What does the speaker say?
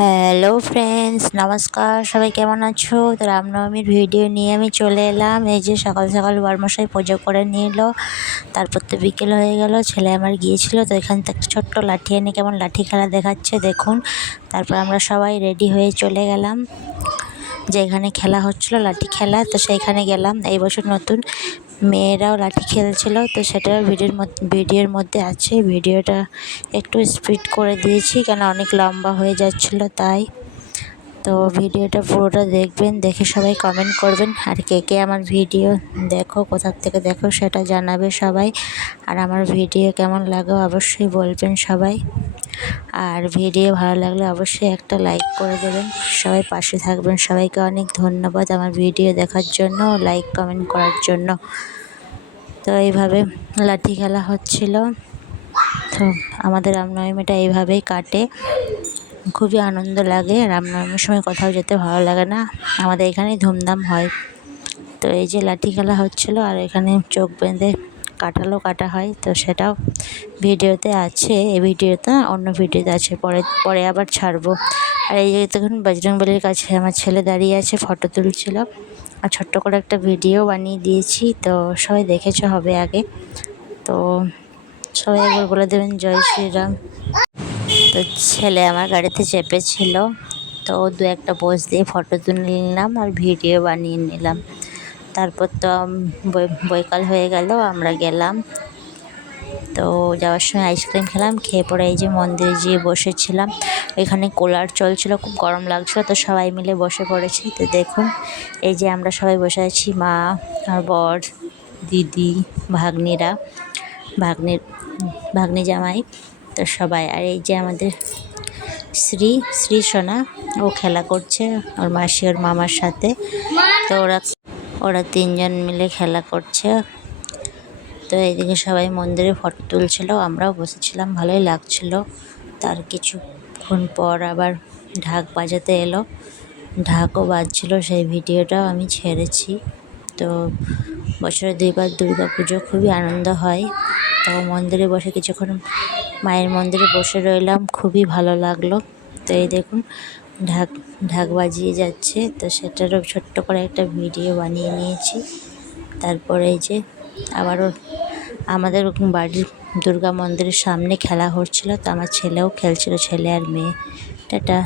Hello friends, নমস্কার। সবাই কেমন আছো? তো রামনবমীর ভিডিও নিয়ে আমি চলে এলাম। এই যে সকাল সকাল বরমশাই পুজো করে নিল, তারপর তো বিকেল হয়ে গেল। ছেলে আমার গিয়েছিল, তো এখান থেকে ছোট্ট লাঠি এনে কেমন লাঠি খেলা দেখাচ্ছে দেখুন। তারপর আমরা সবাই রেডি হয়ে চলে গেলাম যেখানে খেলা হচ্ছিলো লাঠি খেলা, তো সেইখানে গেলাম। এই বছর নতুন মেয়েরাও লাঠি খেলছিল, তো সেটা ভিডিওর মধ্যে আছে। ভিডিওটা একটু স্পিড করে দিয়েছি কেন অনেক লম্বা হয়ে যাচ্ছিল তাই। তো ভিডিওটা পুরোটা দেখবেন, দেখে সবাই কমেন্ট করবেন। আর কে কে আমার ভিডিও দেখো, কোথা থেকে দেখো সেটা জানাবে সবাই। আর আমার ভিডিও কেমন লাগে অবশ্যই বলবেন সবাই। আর ভিডিও ভালো লাগলে অবশ্যই একটা লাইক করে দেবেন। সবাই পাশে থাকবেন। সবাইকে অনেক ধন্যবাদ আমার ভিডিও দেখার জন্য, লাইক কমেন্ট করার জন্য। তো এইভাবে লাঠি খেলা হচ্ছিল। তো আমাদের রামনবমীটা এইভাবেই কাটে, খুবই আনন্দ লাগে। রামনবমীর সময় কোথাও যেতে ভালো লাগে না, আমাদের এখানেই ধুমধাম হয়। তো এই যে লাঠি খেলা হচ্ছিল, আর এখানে চোখ বেঁধে কাটালও কাটা হয়, তো সেটাও ভিডিওতে আছে। এই ভিডিওতে অন্য ভিডিওতে আছে, পরে আবার ছাড়বো। আর এই যে দেখুন বজরংবলীর কাছে আমার ছেলে দাঁড়িয়ে আছে, ফটো তুলছিল। আর ছোট্ট করে একটা ভিডিও বানিয়ে দিয়েছি, তো সবাই দেখেছো হবে আগে। তো সবাই একবার বলে দেবেন জয় শ্রীরাম। তো ছেলে আমার গাড়িতে চেপেছিল, তো দু একটা পোজ দিয়ে ফটো তুলে নিলাম আর ভিডিও বানিয়ে নিলাম। তারপর তো বৈকাল হয়ে গেল, আমরা গেলাম। তো যাওয়ার সময় আইসক্রিম খেলাম, খেয়ে পরে এই যে মন্দিরে যেয়ে বসেছিলাম। এখানে কুলার চলছিল, খুব গরম লাগছিল, তো সবাই মিলে বসে পড়েছি। তো দেখুন এই যে আমরা সবাই বসে আছি, মা আর বর, দিদি, ভাগ্নি জামাই, তো সবাই। আর এই যে আমাদের শ্রী সোনা, ও খেলা করছে ওর মাসি ওর মামার সাথে। তো ওরা তিনজন মিলে খেলা করছে। তো এইদিকে সবাই মন্দিরে ফটো তুলছিল, আমরাও বসেছিলাম, ভালোই লাগছিল। তার কিছুক্ষণ পর আবার ঢাক বাজাতে এলো, ঢাকও বাজছিল, সেই ভিডিওটাও আমি ছেড়েছি। তো বছরে 2বার দুর্গা পুজো খুবই আনন্দ হয়। তো মন্দিরে বসে কিছুক্ষণ মায়ের মন্দিরে বসে রইলাম, খুবই ভালো লাগলো। তো এই দেখুন ঢাক বাজিয়ে যাচ্ছে, তো সেটারও ছোট্ট করে একটা ভিডিও বানিয়ে নিয়েছি। তারপরে এই যে আবারও আমাদের বাড়ির দুর্গা মন্দিরের সামনে খেলা হচ্ছিল, তো আমার ছেলেও খেলছিল, ছেলে আর মেয়ে। টাটা।